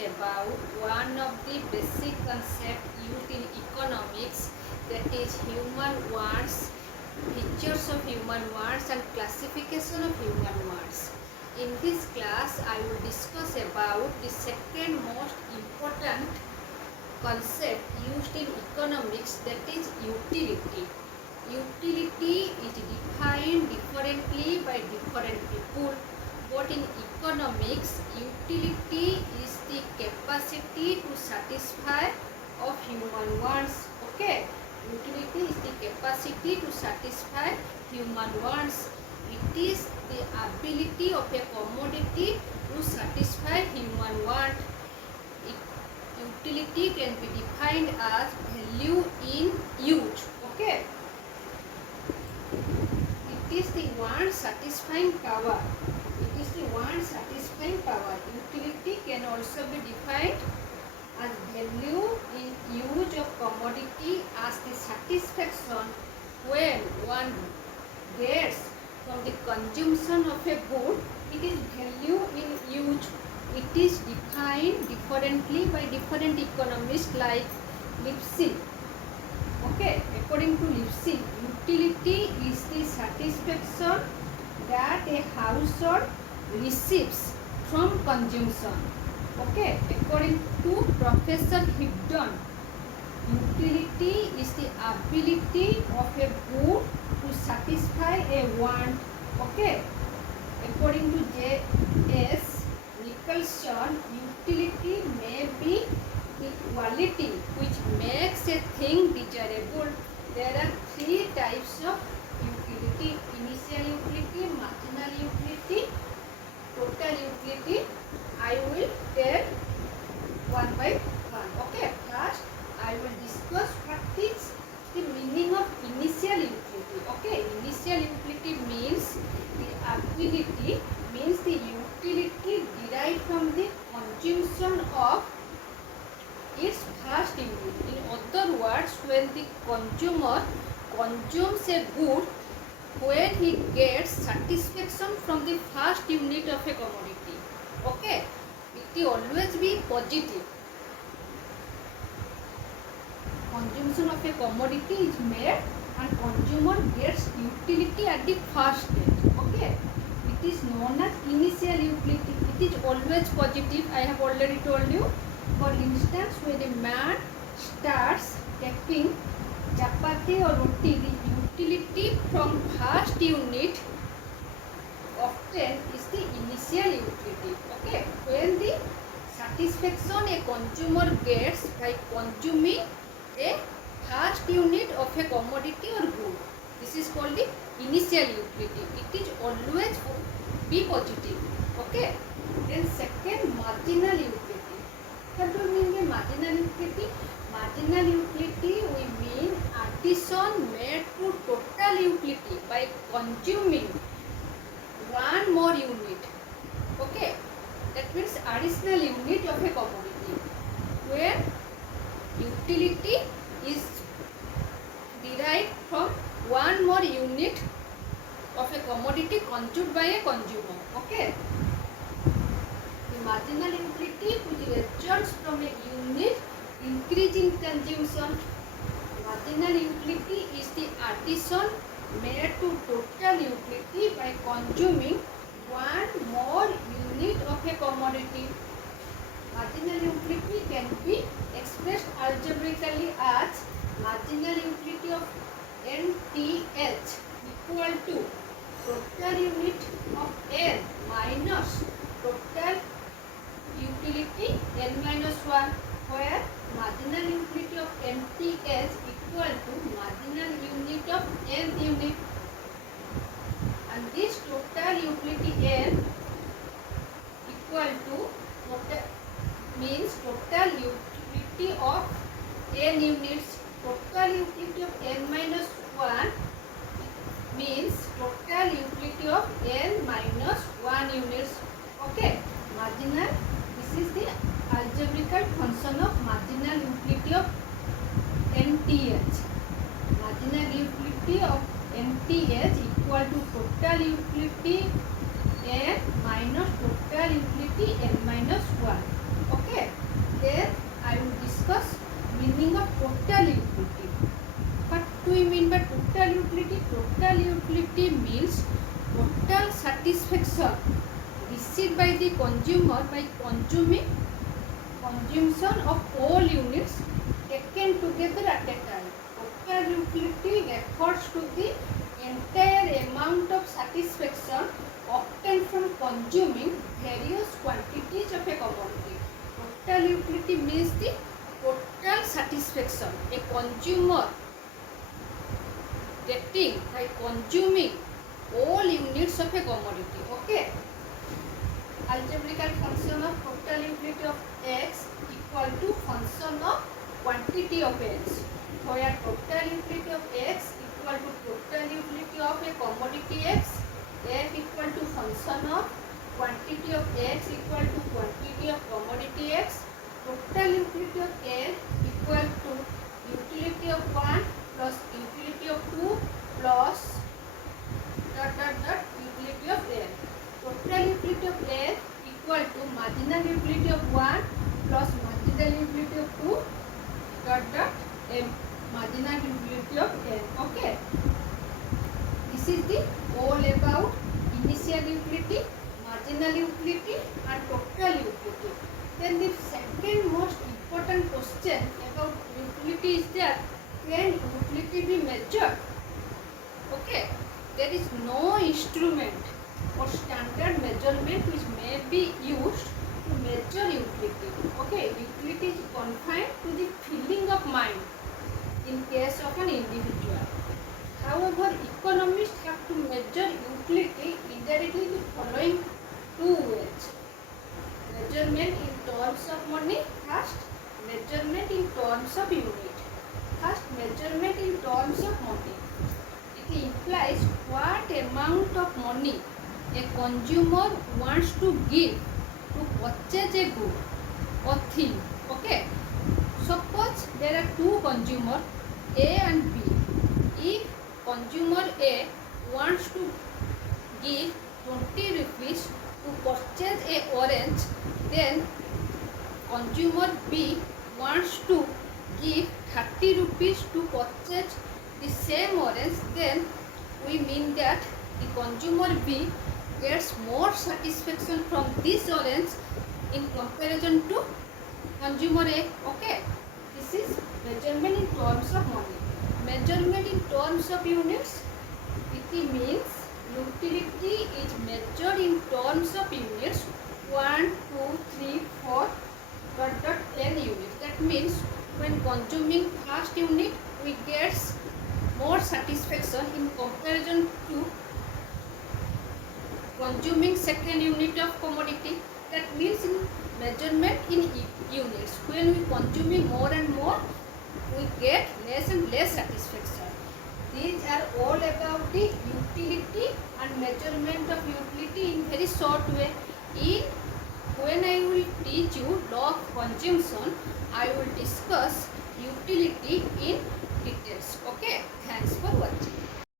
about one of the basic concepts used in economics, that is human wants, features of human wants and classification of human wants. In this class, I will discuss about the second most important concept used in economics, that is utility. Utility is defined differently by different people, but in economics, utility is the capacity to satisfy of human wants. Okay, utility is the capacity to satisfy human wants. It is the ability of a commodity to satisfy human want. Utility can be defined as value in use. Okay, it is the want satisfying power. It is the want satisfying power. Utility can also be defined as value in use of commodity as the satisfaction when one gets from the consumption of a good. It is value in use. It is defined differently by different economists like Lipsy. Okay, according to Lipsy, utility is the satisfaction that a household receives from consumption. Okay, according to Professor Higdon, utility is the ability of a good to satisfy a want. Okay, according to J.S. Nicholson, utility may be the quality which makes a thing desirable. There are three types of utility: initial utility, marginal utility, total utility. I will tell one by one. Okay, first I will discuss what is the meaning of initial utility. Okay, initial utility means the ability, means the utility derived from the consumption of its first unit. In other words, when the consumer consumes a good, when he gets satisfaction from the first unit of a commodity. Okay, it will always be positive. Consumption of a commodity is made and consumer gets utility at the first stage. Okay, it is known as initial utility. It is always positive. I have already told you. For instance, when a man starts taking chapati or roti, the utility from first unit often is the initial utility. Okay, when the satisfaction a consumer gets by consuming a first unit of a commodity or good, this is called the initial utility. It is always be positive. Okay, then second, marginal utility. What do we mean by marginal utility? Marginal utility, we mean addition made to total utility by consuming one more unit. Okay, that means additional unit of a commodity, where utility is derived from one more unit of a commodity consumed by a consumer. Okay, the marginal utility which results from a unit increase in consumption. Marginal utility is the addition made to total utility by consuming one more unit of a commodity. Marginal utility can be expressed algebraically as marginal utility of NTH equal to total unit of N minus total utility N minus 1, where marginal utility of NTH equal to marginal unit of N unit, and this total utility N equal to total means total utility of N units. Total utility of N minus 1 means total utility of N minus 1 units. Okay, marginal, this is the algebraical function of marginal utility of NTH. Marginal utility of NTH equal to total utility N minus total utility N minus 1. Okay, total utility. What do we mean by total utility? Total utility means total satisfaction received by the consumer by consumption of all units taken together at a time. Total utility refers to the entire amount of satisfaction obtained from consuming various quantities of a commodity. Total utility means the total satisfaction a consumer getting by consuming all units of a commodity. Okay. Algebraical function of total utility of x equal to function of quantity of x, where total utility of x equal to total utility of a commodity x, f equal to function of quantity of x equal to quantity of commodity x, total utility of n equal to utility of 1 plus utility of 2 plus utility of n. Total utility of n equal to marginal utility of 1 plus marginal utility of 2 marginal utility of n. Okay. This is the all about initial utility, marginal utility and total utility. Then the second most important question about utility is that can utility be measured? Okay. There is no instrument or standard measurement which may be used to measure utility. Okay, utility is confined to the feeling of mind in case of an individual. However, economists have to measure utility indirectly the following two ways. Measurement in terms of money, first measurement in terms of unit. First, measurement in terms of money. It implies what amount of money a consumer wants to give to purchase a good or thing. Okay. Suppose there are two consumers A and B. If consumer A wants to give 20 rupees to purchase a orange, then consumer B wants to give 30 rupees to purchase the same orange, then we mean that the consumer B gets more satisfaction from this orange in comparison to consumer A. Okay. This is measurement in terms of money. Measurement in terms of units. It means utility is measured in terms of units 1, 2, 3, 4 n units. That means when consuming first unit we get more satisfaction in comparison to consuming second unit of commodity. That means in measurement in units. When we consuming more and more, we get less and less satisfaction. These are all about the utility and measurement of utility in very short way. When I will teach you law of consumption, I will discuss utility in details. Okay. Thanks for watching.